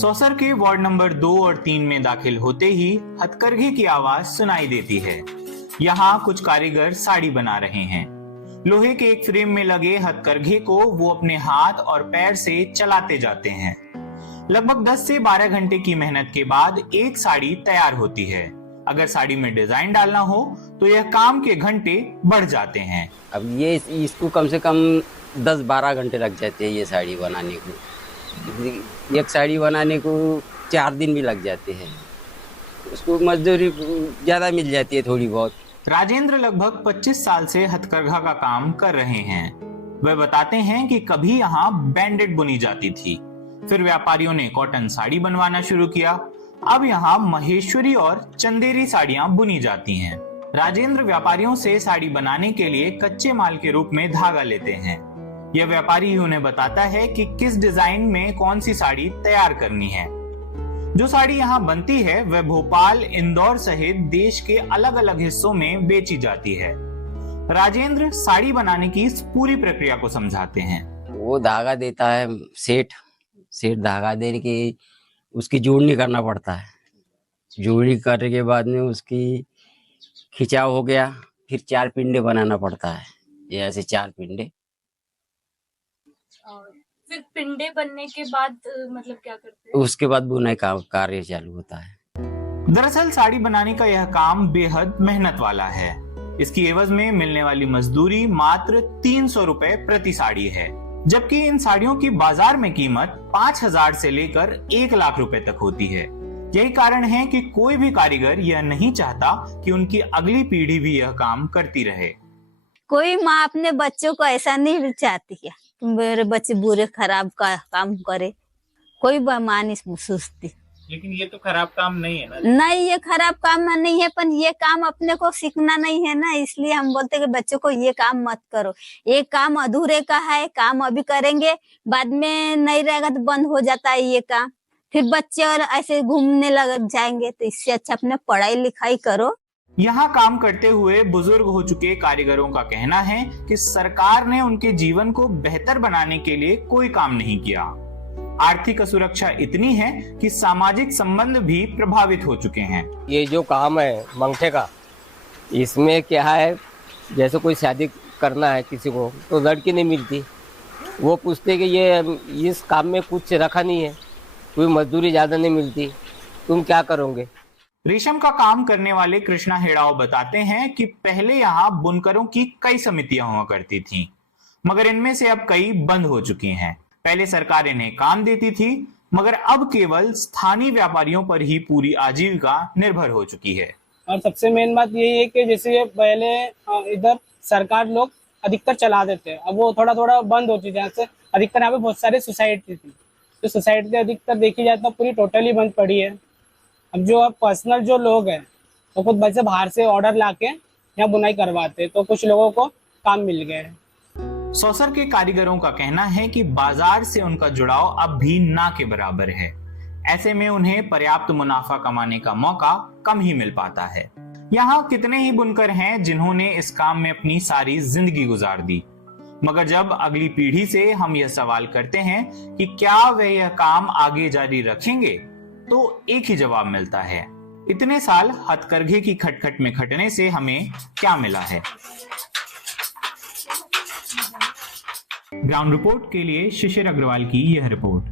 सौसर के ward number 2 और 3 में दाखिल होते ही हथकरघे की आवाज सुनाई देती है। यहाँ कुछ कारीगर साड़ी बना रहे हैं। लोहे के एक फ्रेम में लगे हथकरघे को वो अपने हाथ और पैर से चलाते जाते हैं। लगभग 10 से 12 घंटे की मेहनत के बाद एक साड़ी तैयार होती है। अगर साड़ी में डिजाइन डालना हो तो यह काम के घंटे बढ़ जाते हैं। अब ये इसको कम से कम 10-12 घंटे लग जाते हैं ये साड़ी बनाने को। एक साड़ी बनाने को 4 दिन भी लग जाते हैं। उसको मजदूरी ज्यादा मिल जाती है थोड़ी बहुत। राजेंद्र लगभग 25 साल से हथकरघा का काम कर रहे हैं। वह बताते हैं कि कभी यहाँ बैंडेड बुनी जाती थी, फिर व्यापारियों ने कॉटन साड़ी बनवाना शुरू किया। अब यहाँ महेश्वरी और चंदेरी साड़ियां बुनी जाती हैं। राजेंद्र व्यापारियों से साड़ी बनाने के लिए कच्चे माल के रूप में धागा लेते हैं। यह व्यापारी ही उन्हें बताता है कि किस डिजाइन में कौन सी साड़ी तैयार करनी है। जो साड़ी यहाँ बनती है वह भोपाल, इंदौर सहित देश के अलग अलग हिस्सों में बेची जाती है। राजेंद्र साड़ी बनाने की इस पूरी प्रक्रिया को समझाते हैं। वो धागा देता है सेठ धागा दे के उसकी जोड़नी करना पड़ता है। जोड़नी करने के बाद में उसकी खिंचाव हो गया, फिर 4 पिंडे बनाना पड़ता है। ये ऐसे 4 पिंडे। फिर पिंडे बनने के बाद मतलब क्या करते हैं? उसके बाद बुनाई का कार्य चालू होता है। दरअसल साड़ी बनाने का यह काम बेहद मेहनत वाला है। इसकी एवज में मिलने वाली मजदूरी मात्र 300 रुपए प्रति साड़ी है, जबकि इन साड़ियों की बाजार में कीमत 5000 से लेकर 1 लाख रुपए तक होती है। यही कारण है कि कोई भी कारीगर यह नहीं चाहता कि उनकी अगली पीढ़ी भी यह काम करती रहे। कोई माँ अपने बच्चों को ऐसा नहीं चाहती है कि मेरे बच्चे बुरे खराब का काम करे। कोई माँ नहीं सोचती। लेकिन ये तो खराब काम नहीं है ना? नहीं, ये खराब काम नहीं है, पर ये काम अपने को सीखना नहीं है ना, इसलिए हम बोलते कि बच्चों को ये काम मत करो। ये काम अधूरे का है, काम अभी करेंगे, बाद में नहीं रहेगा तो बंद हो जाता है ये काम। फिर बच्चे और ऐसे घूमने लग जाएंगे, तो इससे अच्छा अपने पढ़ाई लिखाई करो। यहाँ काम करते हुए बुजुर्ग हो चुके कारीगरों का कहना है कि सरकार ने उनके जीवन को बेहतर बनाने के लिए कोई काम नहीं किया। आर्थिक असुरक्षा इतनी है कि सामाजिक संबंध भी प्रभावित हो चुके हैं। ये जो काम है मंगठे का, इसमें क्या है, जैसे कोई शादी करना है किसी को तो लड़की नहीं मिलती। वो पूछते कि ये इस काम में कुछ रखा नहीं है, कोई मजदूरी ज्यादा नहीं मिलती, तुम क्या करोगे। रेशम का काम करने वाले कृष्णा हेड़ाव बताते हैं कि पहले यहाँ बुनकरों की कई समितियां हुआ करती थीं, मगर इनमें से अब कई बंद हो चुकी हैं। पहले सरकार इन्हें काम देती थी, मगर अब केवल स्थानीय व्यापारियों पर ही पूरी आजीविका निर्भर हो चुकी है। और सबसे मेन बात यही है कि जैसे पहले इधर सरकार लोग अधिकतर चला देते हैं, अब वो थोड़ा थोड़ा बंद हो चुकी है। जैसे अधिकतर यहाँ पे बहुत सारे सोसाइटी थी, तो सोसाइटी अधिकतर देखी जाए तो पूरी टोटली बंद पड़ी है। अब जो अब पर्सनल जो लोग हैं तो खुद वैसे बाहर से ऑर्डर लाके यहाँ बुनाई करवाते, तो कुछ लोगों को काम मिल गया है। सौसर के कारीगरों का कहना है कि बाजार से उनका जुड़ाव अब भी ना के बराबर है। ऐसे में उन्हें पर्याप्त मुनाफा कमाने का मौका कम ही मिल पाता है। यहाँ कितने ही बुनकर हैं जिन्होंने इस काम में अपनी सारी जिंदगी गुजार दी, मगर जब अगली पीढ़ी से हम यह सवाल करते हैं कि क्या वे यह काम आगे जारी रखेंगे, तो एक ही जवाब मिलता है, इतने साल हथकरघे की खटखट में खटने से हमें क्या मिला है। ग्राउंड रिपोर्ट के लिए शिशिर अग्रवाल की यह रिपोर्ट।